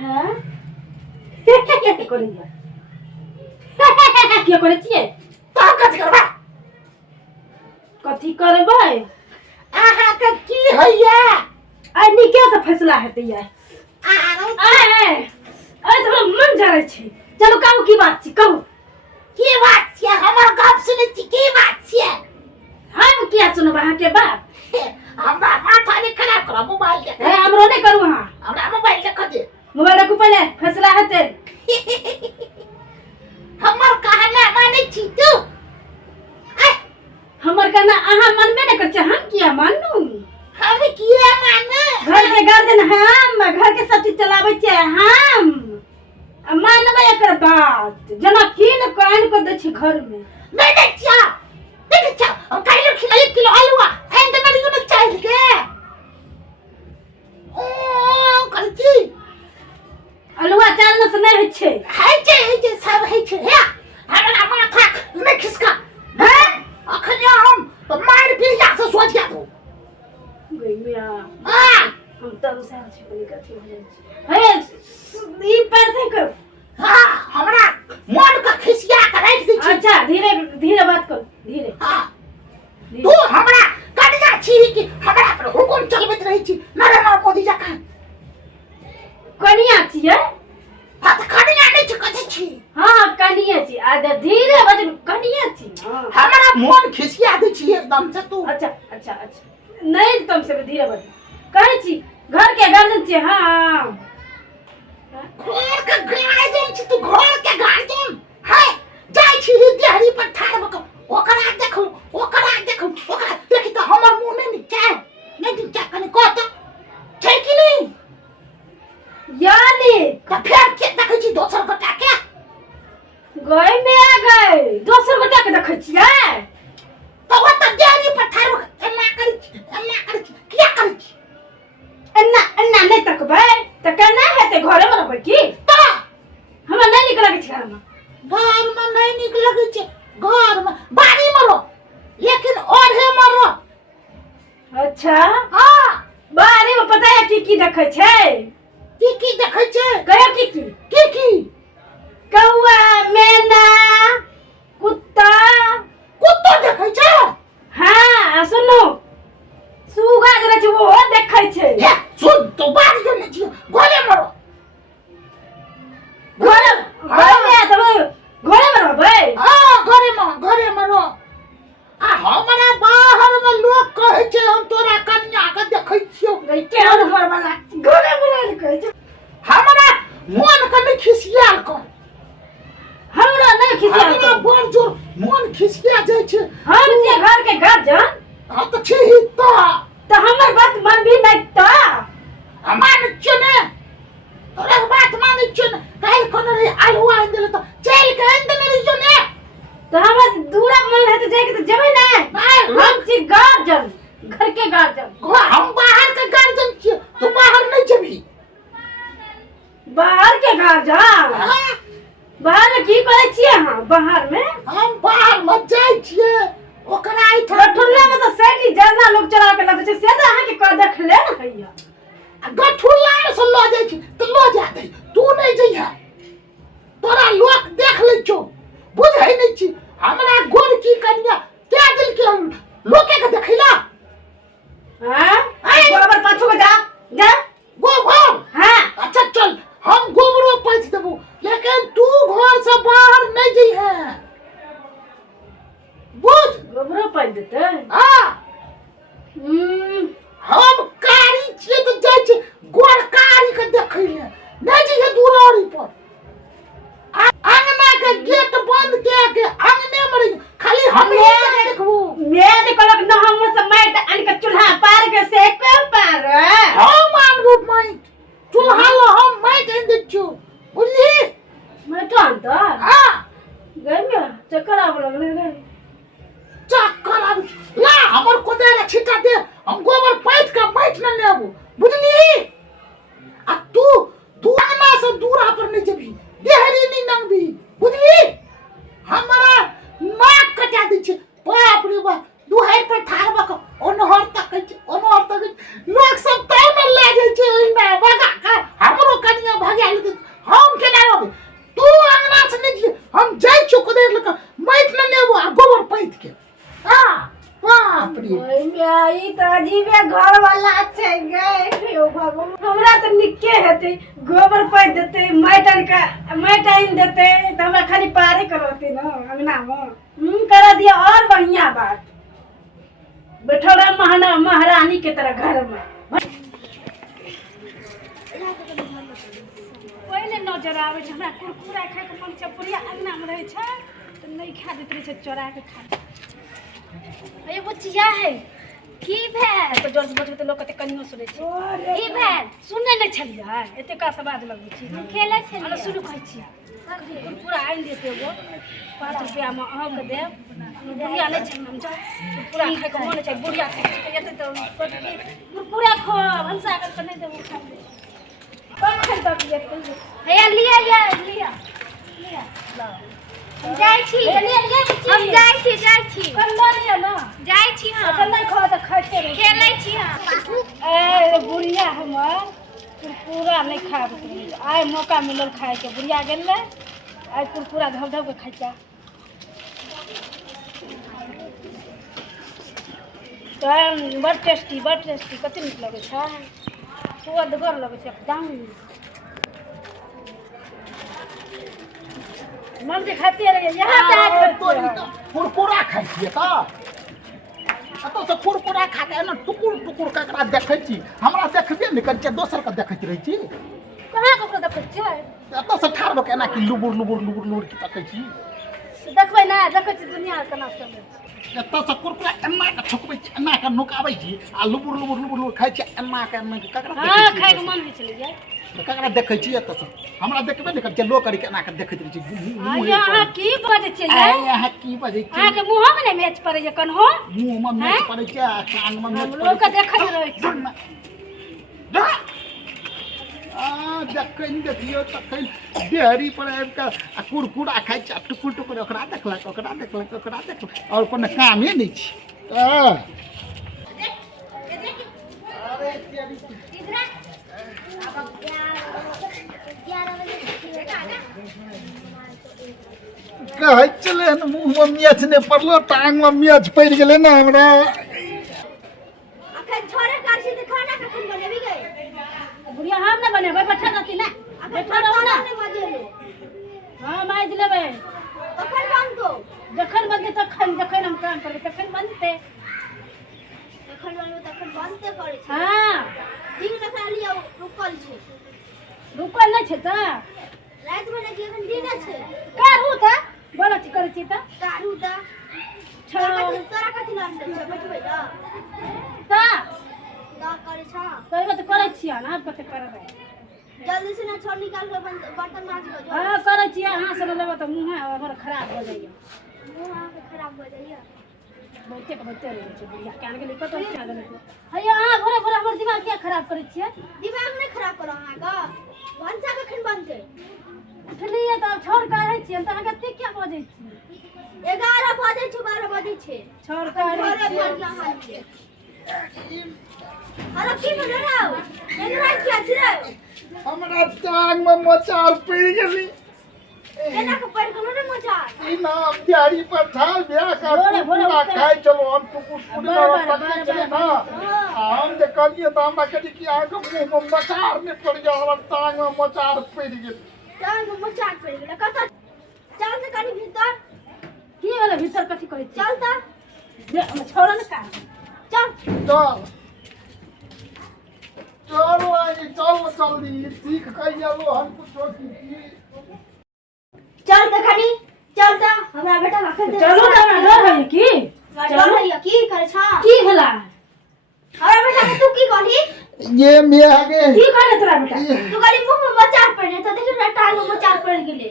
হ্যাঁ কি করে যায় কি করেছিস तो कथी करबा कथी करबै आहा के की होइया आई निके से फैसला हेतै ये आरो आई तो मन जरै छै चलो कहू की बात छी कहू की बात छै हमर गप सुनै छी की बात छै हम किया सुनब अहाँ के बात हमरा माथा नहीं खराब करो मोबाइल देख ए हमरो नहीं करू हां हमरा मोबाइल देख दे मोबाइल देखू पहले फैसला हेतै हमर कहना मानै छी तू हमर कहना अहाँ मनबे नहीं कर हम किया मानू हम किया माने घर के गार्जियन हम घर के सब चीज चलाबै छै हम मानबै एकर बात जना कीन कान को दै छी घर में नहीं देख जा हम काइलो खिला 1 किलो आलू एंड मेरी यूनिट चाहिए के ओ करती अलुआ चाल में से नहीं होइ छै सब है छै हे हमरा माथा में खिसका हैं अखन हम मार पिया से सोच गया तू गई मिया हां हम तब से छै बनी कथी हो जाय हे ई पैसे कर हां हमरा मन का खिसिया के रख दै छी अच्छा धीरे धीरे बात कर धीरे हां तू हमरा कनिया छी कि हमरा पर हुकुम चलबैत रही छी नरेंद्र मोदी जका कनिया छियै हां त कनिया नहीं छी कथि छी हां कनिया छी आ धीरे बात कनिया छी हमरा मन खिसिया दै छी एकदम से तू अच्छा नहीं तुम से धीरे बात कहै छी घर के गार्जियन छी हां घर के गार्जियन छी तू घर के गार्जियन है जाय छी दिहाड़ी पर ठाड़ बक ओकरा देखू ओकरा देखि त हमर मुंह में नहीं क्या कने कहत छै कि नहीं यानी त फेर के देखै छी दोसर गोटा के गई में आ गई दोसर गोटा के देखै छियै त ओ त दिहाड़ी पर ठाड़ बक एना करै छी किया करै छी एना नहीं तकबै त केना हेतै घरे में रहबै की त हमरा नहीं निक लागै छै घर में नहीं निक लगै छै घर में बाड़ी में रहो लेकिन ओढ़े में रहो अच्छा हां बारे में पता है की देखै छै की देखै छै कहियो की कौआ मैना कुत्ता देखै छै हां सुनो सुगा जरा छै वो देखै छै ये सुन तो बाड़ी में नहीं छी घरे में रहो घरे में रहबै हां घरे में रहो आ हमरा बाहर में लोग कहै छै हम तोरा कन्या के देखै छियो गई केहन घर वाला घरे में रह कहै छै हमरा मन के नहीं खिसियाल कर हमरा नहीं खिसिया हमरा बड़ जोर मन खिसिया जाय छै हम जे घर के गार्जियन हां त छी त हमर बात मान भी नहीं त मान छ ने तोरा बात मान छ ने काल कोन रे आलू आन देले त चल के आन देले जो ने त हमरा दूरा मन है त जाय के त जेबै नहीं हम छी गार्जियन घर के गार्जियन हम बाहर के गार्जियन छी तू बाहर नहीं जेबी बाहर के गार्जियन बाहर में की करे छियै हां बाहर में हम बाहर मत जाय छियै ओकरा आई गठुल्ला में तो सेठी जरना लोग चला के लगे छै से त अहाँ के कर देख ले न भैया गठुल्ला में से लो जाय छी त लो जा दे तू नहीं जइहा तोरा लोग देख ले छो बुझै नहीं छी हमरा गोर की कन्या क्या दिल के लोके के देखिला हां गोबर पाछू जा गोबर हां अच्छा चल हम गोबरो पैस देबो लेकिन तू घर से बाहर नहीं जइहा बुझ गोबरो पैस देते हां हम हम कारी छियै ई तो अजीबे घर वाला छै गए यो भगवान हमरा तो निक्के हेते गोबर पाइ देते माइट आइन देते तो हमरा खाली पारे करते ना अंगना में कर दिया और बढ़िया बात बैठो रह महारानी के तरह घर में पहले नजर आवे छै हमरा कुरकुरा खाए के मन छै पूरा अंगना में रहे छै तो नहीं खा देत रहे छै चोरा के खा एगो चिया है की भेल तो जोर से बजबे तो लोग कते कनियो सुनै छै की भेल सुनै नै छलियै एते का समाज लगै छै हम खेले छलियै अरे शुरू कहै छी कुरकुरा आइन देते एगो 5 रुपया में अहाँ के देब बुढ़िया नै छै हम जा कुरकुरा खाए के मन छै बुढ़िया खाए एते तो कुरकुरा खो भंसा कर नै देबो खा ले कम खाइ तक ये हैया लिया ला हम जाइ छी हम जाइ छी कर लो लिया ना जाइ छी हम अपन नै खा त खाइते रह खेलै छी हम ए बुढ़िया हमर कुरकुरा नहीं खाब आइ मौका मिलल खाए के बुढ़िया गेलै आइ कुरकुरा धब धब के खाइता तो बड़ टेस्टी कते नीक लगे छै स्वादगर लगे छै एकदम मन के खाते रहिए यहाँ कुरकुरा खाइ छियै तो से कुरकुरा खा के ना टुकुर ककरा देखै छी हमरा देखबे नहि करै छै दोसर के देखैत रहै छी कहाँ ककरो देखै छै एतऽ से ठाड़ भऽ के एना कि लुबुर की तकै छी देखबै ना देखै छी दुनिया केना चलै छै एतऽ से कुरकुरा एना के ठोकबै छी एना के नुकाबै छी आ लुबुर खाइ छी एना के ककरा हाँ खाए के मन होइ छलै ककरा देखै छी एतऽ से हमरा देखबे नहि करै छै लोग करी के एना के देखैत रहै छी यहाँ की बजै छै यहाँ की बजै छी अहाँ के मुँह में नहीं मैच पड़े छै कन्हो मुँह में मैच पड़ै छै आ कान में मैच लोग के देखै रहे छै जखन देखियो तखन डेहरी पर आबि कऽ आ कुरकुरा खाइ छै टुकुर ओकरा देखलक और कोनो कामे नहि छै कहै छलै मुँह में मैच नहि पड़लो टांग में मैच पड़ि गेलै ने हमरा बुढ़िया हम ना बनेबै बैठल रहती ना बैठल रहू ना हाँ माइज लेबै जखन बनते जखन हम काम करबै तखन बनते हाँ रुकल नहीं छै तऽ कारू तऽ बोल छी करै छी तऽ करबै तऽ करै छियै ना आब कते करबै जल्दी से ना छोड़ निकाल के बर्तन मांज दो हाँ करै छियै अहाँ सब लेबै तऽ मुँह हमर खराब हो जाइए मुंह अहाँ के खराब हो जाइए बैठते रहे छै बुढ़िया कान गेलै कतौ क्या गेलै हैया अहाँ भोरे हमर दिमाग क्या खराब करै छियै दिमाग नहीं खराब करो अहाँ का भंसा कखन बनते उठलिए तऽ छोड़ काढ़ै छियै तऽ अहाँ कते क्या बजै छी 11 बजे छै 12 बजे छै छोड़ काढ़ै अरे छियै की बोल रहा हो एना क्या छै हमरा टांग में मोचार पड़ि गेलै एना के पड़ गेलो रे मजा ई नाम दिहाड़ी पर ठाल बिया का कुरकुरा खाइ चलो हम टुकुर चले ना हम जे कहलिए तऽ हमरा कहली कि अहाँ के मुँह में मोचार नहि पड़ि गेल हमरा टांग में मोचार पड़ि गेल टांग में मचा पड़ गेल कत चल से कनी भीतर की भेलै भीतर कथी कहै छी चल त छोड़ न का चल चल जल्दी सीख के गेलो हम कुछो की चल त खनी चल त हमरा बेटा अखन चलो त हमरा डर है की चल भैया की करे छ की भेला हमरा बेटा के तू की कहली ये मैं आगे की कहले तोरा बेटा तू कहली मुंह में मचार पड़ने त देखि ना टांग में मचार पड़ गेले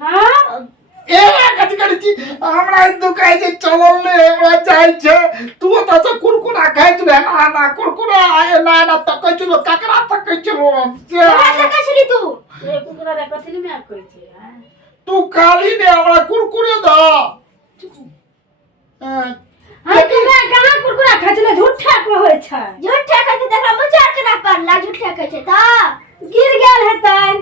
हां ए कथि करै छी हमरा दुखाइ छै चलल नै हमरा जाइ छै तू त से कुरकुरा खाइ छ ना कुरकुरा आए ना तकै छ ककरा तकै छ ककरा तकै छली तू ए कुरकुरा रे कथि में कहै छी तू खाली ने हमरा कुरकुरे द हां तू कहां कुरकुरा खाइ छ झूठा कहै छ झूठा कहै छ देखा मचार केना पड़ला झूठा कहै छ त गिर गेल हेतन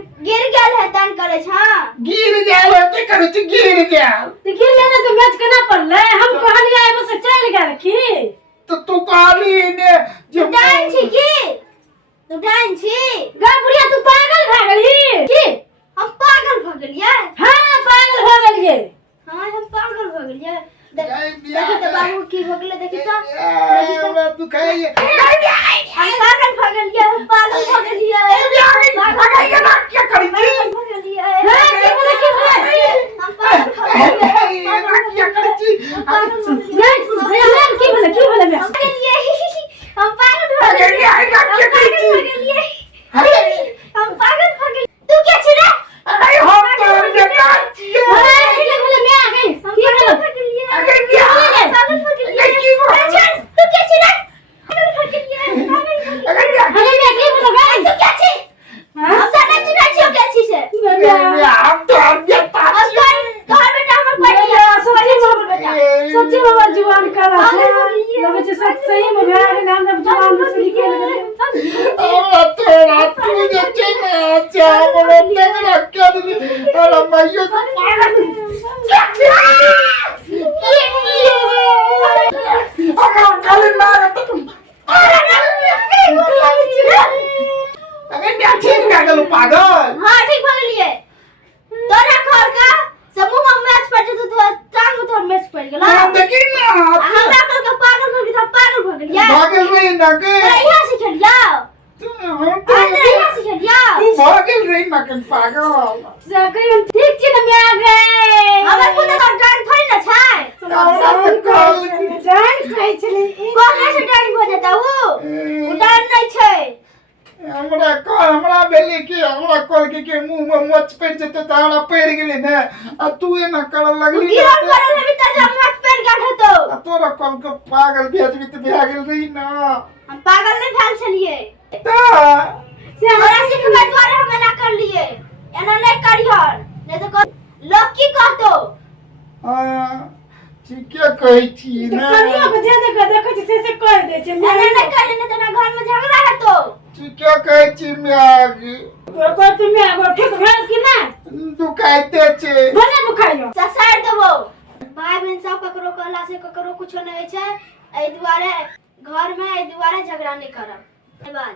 करे छ गिर गेल हेतै करे छ गिर गेल त गिर लेना तो मैच केना पड़ले हम कहलिए आइबो से चल गेल की तो तू कह खाली ने तू डाइन छी की तू डाइन छी गा बुढ़िया तू पागल भ गेली की हम पागल भ गेलियै हां पागल हो गेलिए हां हम पागल भ गेलियै नहीं देखि त बाबू की हो गेलै देखि त हमरा दुखाइए हम पागल भ गेलियै हम पागल भ गेलियै ये ना क्या करी थी पागल भ गेलियै हां की बोले हम पागल भ गेलियै ये ना क्या करी थी नहीं की बोले मैं हम पागल भ गेलियै हम पागल भ गेलियै तू क्या छी रे अरे हम तो बेटा छिए बोले मैं आ गई की बोले अरे क्या पागल भ गेलियै की बोले तू क्या छी रे पागल भ गेलियै अरे क्या अरे मैं की बोले तू क्या छी हम जाने छी ना छी क्या छी से हम तो बेटा अब तोहर बेटा हमर कोई नहीं है सच्ची बाबा जुबान करा है लगे जे सही में भाई नाम ना जुबान से निकल गए Allah Ta'ala तुझे चले अच्छा बोलो तेरा क्या दिल अरे मायो तो पागल अरे खाली मार तो तुम अरे क्या ठीक है गलो पागल हां ठीक भ गेलियै तोरा घर का समूह में मैच पड़ जतो तो टांग में तो मैच पड़ गेल हां देखी ना हमरा घर का पागल भ गेल पागल भ गेलियै भागल रही ना के यहाँ से खेलिया हम तो यहाँ से खेलिया तू भागल रही ना के पागल कहीं ठीक छी ना मैं आ गए हमर खुद का डांट थोड़ी ना छै जान कहै छली कोने से डांट हो जाता वो डांट नहीं छै हमरा बेली के हमरा कल के मुंह में मच पड़ जते त हमरा पड़ गेले ने आ तू एना कर लगली गिरल पड़ल है त जब मत पेड़ गाठ तो तोरा कल के पागल भेजबी त भे गेल रही ना हम पागल नहीं भेल छलिए त से हमरा सिखबै द्वारे हम ना कर लिए एना नहीं करियन नहीं तो लोग की कहतो हां ठीके कहै छी ना कनिया को जे देखै छी से कह दे छै एना नहीं करे न तो घर में झगड़ा है तो ठीके कहै छी म्याग को तुम आगो ठीक भेल कि ना दुखाइते छे भने दुखाइयो ससार देबो भाई बहन सब ककरो कहला से ककरो कुछो नहीं छै ए दुआरे घर में ए दुआरे झगड़ा नहीं करब धन्यवाद।